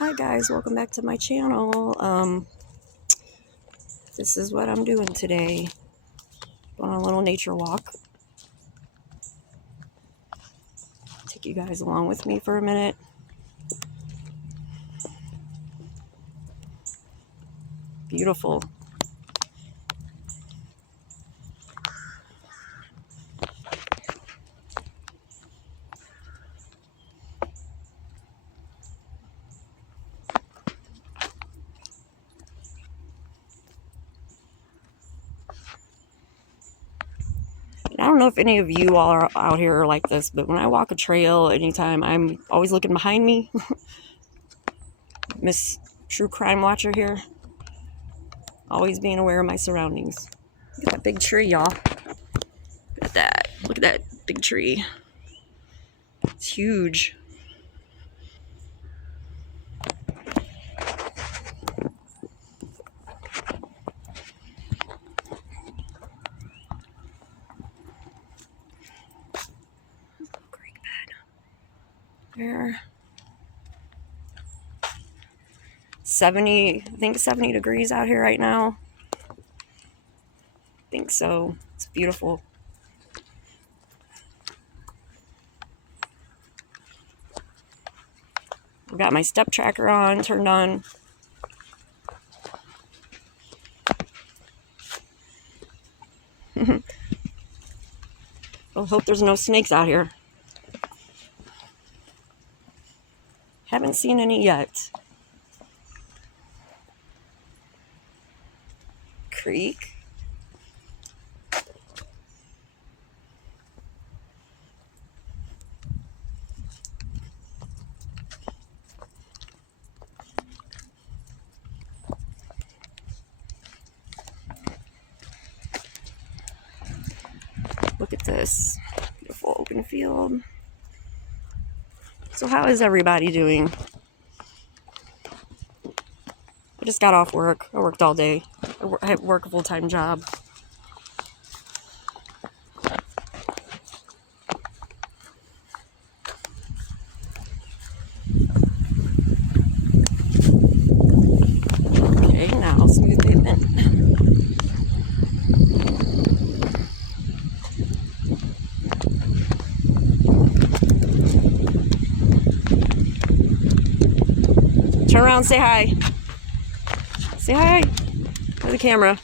Hi guys, welcome back to my channel. This is what I'm doing today. Going on a little nature walk. Take you guys along with me for a minute. Beautiful. I don't know if any of you all are out here are like this, but when I walk a trail anytime, I'm always looking behind me. Miss True Crime Watcher here. Always being aware of my surroundings. Look at that big tree, y'all. Look at that. Look at that big tree. It's huge. Creek bed. There. 70, I think 70 degrees out here right now. I think so. It's beautiful. I've got my step tracker on, turned on. I hope there's no snakes out here. Haven't seen any yet. Creek. Look at this beautiful open field. So how is everybody doing? I just got off work. I worked all day. I work a full-time job. Okay, now smooth pavement. Turn around, say hi. Say hi to the camera.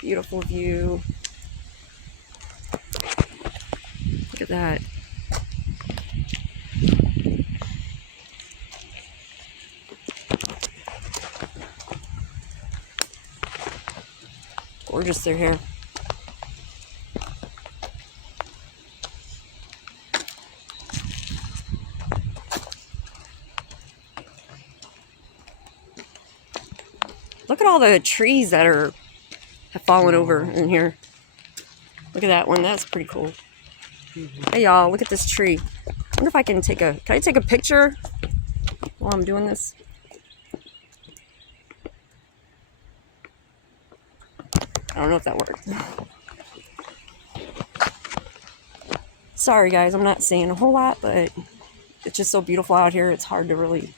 Beautiful view. Look at that. Gorgeous they're here. Look at all the trees that have fallen over in here. Look at that one. That's pretty cool. Hey y'all, look at this tree. I wonder if I can take can I take a picture while I'm doing this? I don't know if that worked. Sorry guys, I'm not saying a whole lot, but it's just so beautiful out here. It's hard to really,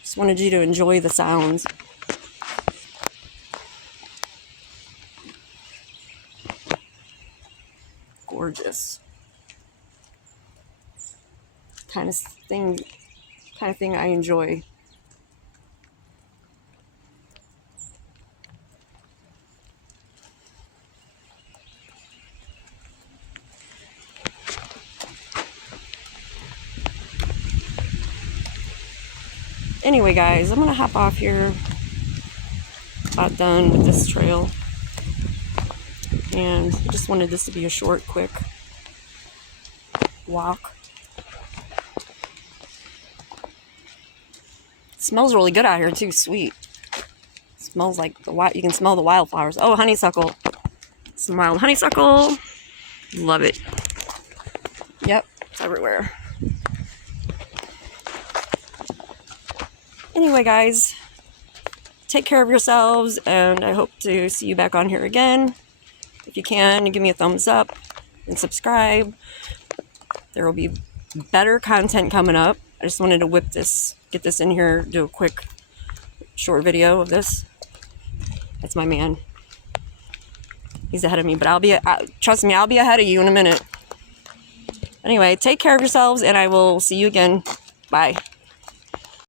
just wanted you to enjoy the sounds. Gorgeous. Kind of thing I enjoy. Anyway guys, I'm gonna hop off here. About done with this trail. And I just wanted this to be a short, quick walk. It smells really good out here too, sweet. It smells like you can smell the wildflowers. Oh, honeysuckle. Some wild honeysuckle. Love it. Yep, it's everywhere. Anyway guys, take care of yourselves, and I hope to see you back on here again. if you can, and give me a thumbs up and subscribe. There will be better content coming up. I just wanted to get this in here, do a quick short video of this. That's my man. He's ahead of me, but trust me, I'll be ahead of you in a minute. Anyway, take care of yourselves, and I will see you again. Bye.